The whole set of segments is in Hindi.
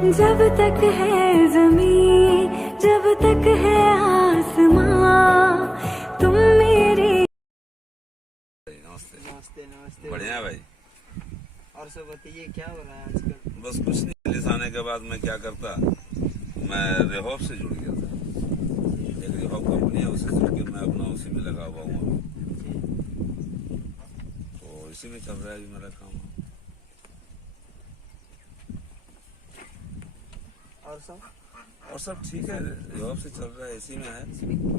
जब तक है जमीन, जब तक है आसमां, तुम मेरे। नमस्ते। नमस्ते नमस्ते। बढ़िया भाई। और सब बताइए क्या हो रहा है आजकल? बस कुछ नहीं, पुलिस आने के बाद मैं क्या करता, मैं रेहॉप से जुड़ गया था। एक रेहॉप कंपनी है, उससे जुड़ के मैं अपना उसी में लगा हुआ हूँ। तो इसी में चल रहा है अभी मेरा काम। और सब ठीक है, रेहॉप से चल रहा है, इसी में है।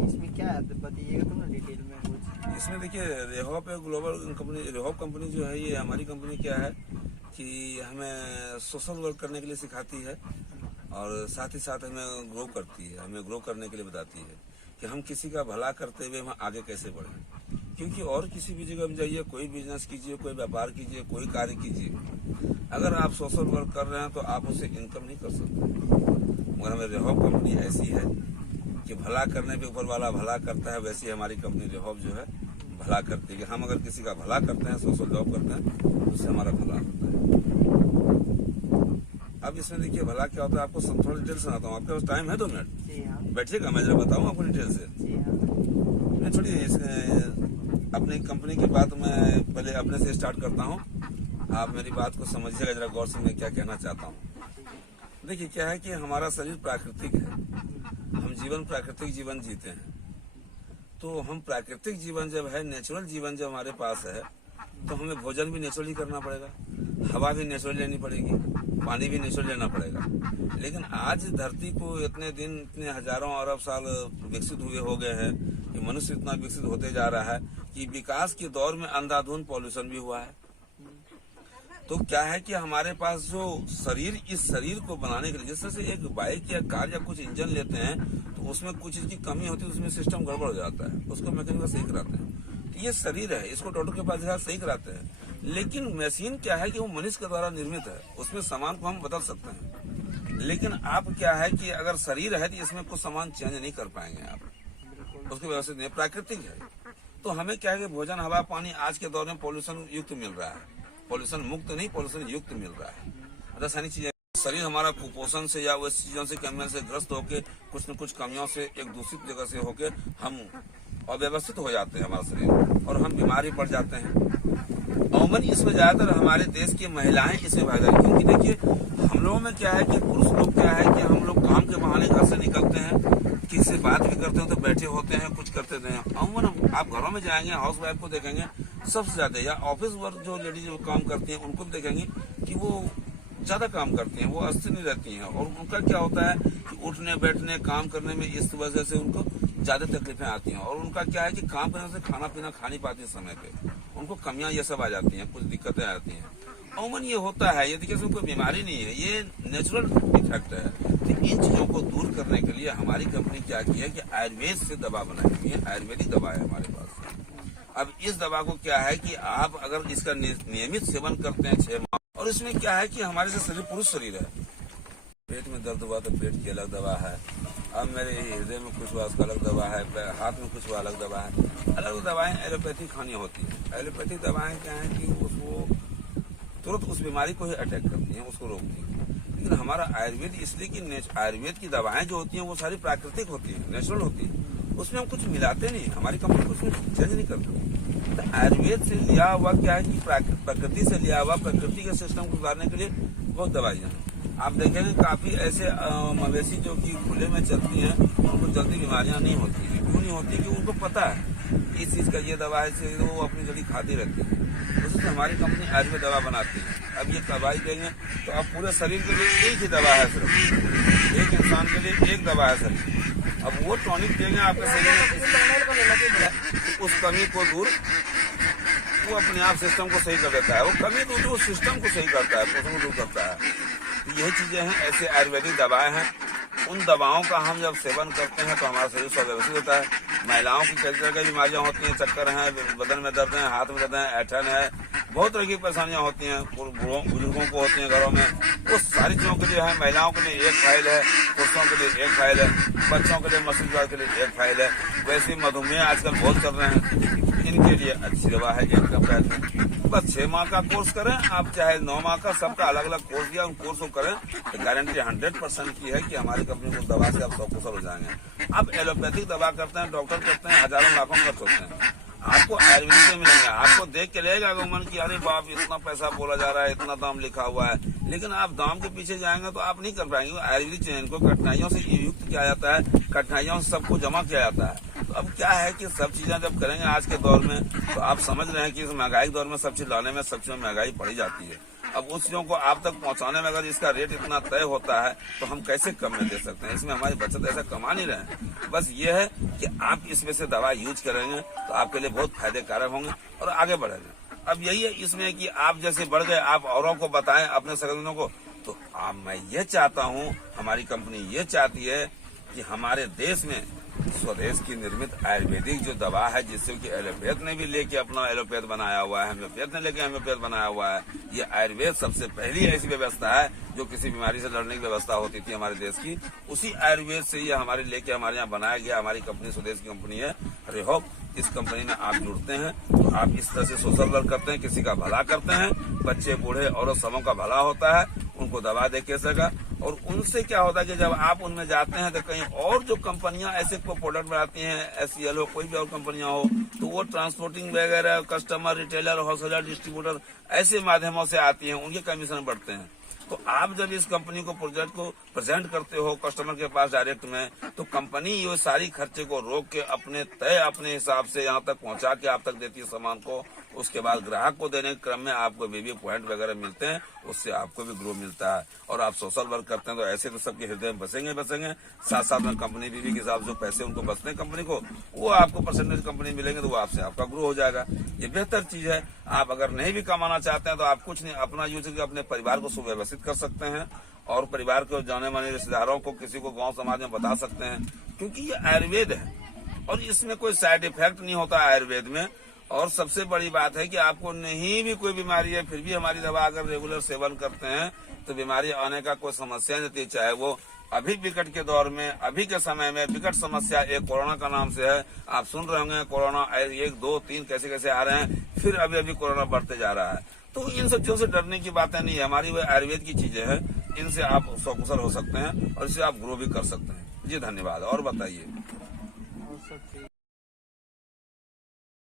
इसमें क्या है बताइएगा तो ना डिटेल में कुछ। इसमें देखिए, रेहॉप एक ग्लोबल कंपनी, रेहॉप कंपनी जो है, ये हमारी कंपनी क्या है कि हमें सोशल वर्क करने के लिए सिखाती है और साथ ही साथ हमें ग्रो करती है, हमें ग्रो करने के लिए बताती है कि हम किसी का भला करते हुए हम आगे कैसे बढ़ें। क्योंकि और किसी भी जगह में जाइए, कोई बिजनेस कीजिए, कोई व्यापार कीजिए, कोई कार्य कीजिए, अगर आप सोशल वर्क कर रहे हैं तो आप उससे इनकम नहीं कर सकते। मगर हमें रेहॉप कंपनी ऐसी है कि भला करने पे ऊपर वाला भला करता है, वैसी हमारी कंपनी रेहॉप जो है भला करती है कि हम अगर किसी का भला करते हैं, सोशल जॉब करते हैं, तो उससे हमारा भला होता है। अब इसमें देखिए भला क्या होता है, आपको थोड़ा डिटेल सुनाता हूँ। आपके पास टाइम है 2 मिनट? जी हाँ। बैठिएगा, मैं जरा बताऊँ आपको डिटेल से। जी हाँ। मैं छोड़िए, अपनी कंपनी की बात मैं पहले अपने से स्टार्ट करता हूँ। आप मेरी बात को समझिएगा जरा गौर से, मैं क्या कहना चाहता हूँ। देखिए क्या है कि हमारा शरीर प्राकृतिक है, हम जीवन प्राकृतिक जीवन जीते हैं। तो हम प्राकृतिक जीवन जब है, नेचुरल जीवन जब हमारे पास है, तो हमें भोजन भी नेचुरली करना पड़ेगा, हवा भी नेचुरल लेनी पड़ेगी, पानी भी नेचुरल लेना पड़ेगा। लेकिन आज धरती को इतने दिन, इतने हजारों अरब साल विकसित हुए हो गए हैं कि मनुष्य इतना विकसित होते जा रहा है कि विकास के दौर में अंधाधुंध पॉल्यूशन भी हुआ है। तो क्या है कि हमारे पास जो शरीर, इस शरीर को बनाने के लिए, जैसे से एक बाइक या कार या कुछ इंजन लेते हैं तो उसमें कुछ चीज की कमी होती है, उसमें सिस्टम गड़बड़ हो जाता है, उसको मैकेनिकल सही कराते हैं। तो ये शरीर है, इसको डॉक्टर के पास दिखा सही कराते हैं। लेकिन मशीन क्या है कि वो मनुष्य के द्वारा निर्मित है, उसमें सामान को हम बदल सकते हैं। लेकिन आप क्या है कि अगर शरीर है तो इसमें कुछ सामान चेंज नहीं कर पाएंगे आप, उसकी व्यवस्थित नहीं, प्राकृतिक है। तो हमें क्या है कि भोजन, हवा, पानी आज के दौर में पॉल्यूशन युक्त मिल रहा है, पॉल्यूशन मुक्त नहीं, पॉल्यूशन युक्त मिल रहा है। रासायनिक चीजें, शरीर हमारा कुपोषण से या उस चीजों से, कमियों से ग्रस्त होके, कुछ न कुछ कमियों से, एक दूषित जगह से होके हम अव्यवस्थित हो जाते हैं हमारा शरीर, और हम बीमार ही पड़ जाते हैं। अमूमन इसमें ज्यादातर हमारे देश की महिलाएं इसमें भागीदारी, क्योंकि देखिए हम लोगों में क्या है कि पुरुष लोग क्या है कि हम लोग काम के बहाने घर से निकलते हैं, किसी से बात भी करते हैं तो बैठे होते हैं, कुछ करते नहीं। अमूमन आप घरों में जाएंगे, हाउस वाइफ को देखेंगे सबसे ज्यादा, या ऑफिस वर्क जो लेडीज काम करती हैं उनको भी देखेंगे कि वो ज्यादा काम करती हैं, वो अस्थिर नहीं रहती हैं। और उनका क्या होता है कि उठने बैठने, काम करने में इस वजह से उनको ज्यादा तकलीफें आती हैं। और उनका क्या है कि काम करने से खाना पीना खा नहीं पाती समय पे, उनको कमियां ये सब आ जाती हैं, कुछ दिक्कतें आती हैं। अमूमन ये होता है, ये देखिए इसमें कोई बीमारी नहीं है, ये नेचुरल इफेक्ट है। तो इन चीजों को दूर करने के लिए हमारी कंपनी क्या की है कि आयुर्वेद से दवा बनाई हुई है, आयुर्वेदिक दवा है हमारे पास। अब इस दवा को क्या है कि आप अगर इसका नियमित सेवन करते हैं 6 माह, और इसमें क्या है कि हमारे से शरीर पुरुष शरीर है, पेट में दर्द हुआ तो पेट की अलग दवा है, अब मेरे हृदय में कुछ हुआ उसका अलग दवा है, हाथ में कुछ हुआ अलग दवा है। अलग दवाएं एलोपैथी खानी होती है। एलोपैथिक दवाएं क्या है कि उसको तुरंत उस बीमारी को ही अटैक करती हैं, उसको रोकती हैं। लेकिन हमारा आयुर्वेद इसलिए कि आयुर्वेद की दवाएं जो होती हैं वो सारी प्राकृतिक होती है, नेचुरल होती है, उसमें हम कुछ मिलाते नहीं, हमारी कंपनी कुछ चेंज नहीं करती। तो आयुर्वेद से लिया हुआ क्या है कि प्रकृति से लिया हुआ, प्रकृति के सिस्टम को सुधारने के लिए बहुत दवाइयाँ हैं। आप देखेंगे काफी ऐसे मवेशी जो कि खुले में चलती हैं, उनको जल्दी बीमारियां नहीं होती। क्यों नहीं होती? कि उनको पता है इस चीज का ये दवा है, वो अपनी जल्दी खाती रहती है। उसी से हमारी कंपनी आयुर्वेद दवा बनाती है। अब ये दवाई देंगे तो अब पूरे शरीर के लिए एक ही दवा है, सिर्फ एक इंसान के लिए एक दवा है सिर्फ। अब वो टॉनिक देंगे आपके शरीर में, उस कमी को दूर, वो अपने आप सिस्टम को सही कर देता है। वो कमी दूर वो सिस्टम को सही करता है, पोषण को दूर करता है। तो यही चीजें हैं, ऐसे आयुर्वेदिक दवाएं हैं। उन दवाओं का हम जब सेवन करते हैं तो हमारा शरीर स्वस्थ होता है। महिलाओं की कई तरह की बीमारियां होती हैं, चक्कर है, बदन में दर्द है, हाथ में दर्द है, ऐठन है, बहुत तरह की परेशानियां होती हैं, बुजुर्गों को होती हैं घरों में। वो सारी चीजों के लिए है, महिलाओं के लिए एक फाइल है, पुरुषों के लिए एक फाइल है, बच्चों के लिए, मस्तिष्क के लिए एक फाइल है। वैसे मधुमेह आजकल बहुत चल रहे हैं, इनके लिए अच्छी दवा है एक का प्राइस में। बस 6 माह का कोर्स करें आप, चाहे 9 माह का, सबका अलग अलग कोर्स दिया, उन कोर्स को करें तो गारंटी 100% की है कि हमारी कंपनी को दवा से आप सकुशल हो जाएंगे। आप एलोपैथिक दवा करते हैं, डॉक्टर करते हैं, हजारों लाखों खर्च होते हैं, आपको आयुर्वेदिक से मिलेंगे। आपको देख के लगेगा मन की अरे बाप इतना पैसा बोला जा रहा है, इतना दाम लिखा हुआ है, लेकिन आप दाम के पीछे जाएंगे तो आप नहीं कर पाएंगे। आयुर्वेदिक चयन को कठिनाइयों से युक्त किया जाता है, कठिनाइयों से सबको जमा किया जाता है। तो अब क्या है कि सब चीजें जब करेंगे आज के दौर में, तो आप समझ रहे हैं कि इस महंगाई के दौर में सब चीज लाने में, सब चीज में महंगाई पड़ी जाती है। अब उस चीजों को आप तक पहुंचाने में अगर इसका रेट इतना तय होता है तो हम कैसे कम में दे सकते हैं? इसमें हमारी बचत ऐसा कमा नहीं रहे हैं। बस ये है कि आप इसमें से दवा यूज करेंगे तो आपके लिए बहुत फायदे कारक होंगे और आगे बढ़ेंगे। अब यही है इसमें कि आप जैसे बढ़ गए, आप औरों को बताएं, अपने सगनों को। तो मैं ये चाहता हूँ, हमारी कंपनी ये चाहती है कि हमारे देश में स्वदेश की निर्मित आयुर्वेदिक जो दवा है, जिससे कि एलोपैथ ने भी लेके अपना एलोपैथ बनाया हुआ है, होम्योपैथ ने लेके होम्योपैथ बनाया हुआ है। ये आयुर्वेद सबसे पहली ऐसी व्यवस्था है जो किसी बीमारी से लड़ने की व्यवस्था होती थी हमारे देश की, उसी आयुर्वेद से ये हमारे लेके हमारे यहाँ बनाया गया। हमारी कंपनी स्वदेश की कंपनी है रेहोप। इस कंपनी में आप जुड़ते हैं तो आप इस तरह से सोशल वर्क करते हैं, किसी का भला करते हैं, बच्चे बूढ़े और सबों का भला होता है, उनको दवा दे के सका। और उनसे क्या होता है कि जब आप उनमें जाते हैं तो कहीं और जो कंपनियां ऐसे कोई प्रोडक्ट बनाती हैं, SCL हो, कोई भी और कंपनियां हो, तो वो ट्रांसपोर्टिंग वगैरह, कस्टमर, रिटेलर, होलसेलर, डिस्ट्रीब्यूटर ऐसे माध्यमों से आती हैं, उनके कमीशन बढ़ते हैं। तो आप जब इस कंपनी को प्रोजेक्ट को प्रेजेंट करते हो कस्टमर के पास डायरेक्ट में, तो कंपनी ये सारी खर्चे को रोक के अपने हिसाब से यहाँ तक पहुँचा के आप तक देती है सामान को। उसके बाद ग्राहक को देने के क्रम में आपको BB पॉइंट वगैरह मिलते हैं, उससे आपको भी ग्रो मिलता है। और आप सोशल वर्क करते हैं तो ऐसे तो सबके हृदय में बसेंगे। साथ साथ में कंपनी BB के हिसाब से पैसे उनको बचते हैं कंपनी को, वो आपको परसेंटेज कंपनी मिलेंगे तो वो आपसे आपका ग्रो हो जाएगा। ये बेहतर चीज है। आप अगर नहीं भी कमाना चाहते हैं तो आप कुछ नहीं, अपना यूज करके अपने परिवार को सुव्यवस्थित कर सकते हैं और परिवार को जाने माने रिश्तेदारों को, किसी को गांव समाज में बता सकते हैं, क्योंकि ये आयुर्वेद है और इसमें कोई साइड इफेक्ट नहीं होता आयुर्वेद में। और सबसे बड़ी बात है कि आपको नहीं भी कोई बीमारी है, फिर भी हमारी दवा अगर रेगुलर सेवन करते हैं तो बीमारी आने का कोई समस्या नहीं होती। चाहे वो अभी विकट के दौर में, अभी के समय में विकट समस्या एक कोरोना का नाम से है। आप सुन रहे होंगे कोरोना 1, 2, 3 कैसे कैसे आ रहे हैं, फिर अभी कोरोना बढ़ते जा रहा है। तो इन सब चीजों से डरने की बातें नहीं है, हमारी वो आयुर्वेद की चीजें हैं, इनसे आप सकुशल हो सकते हैं और इससे आप ग्रो भी कर सकते हैं। जी धन्यवाद। और बताइए। और सब ठीक।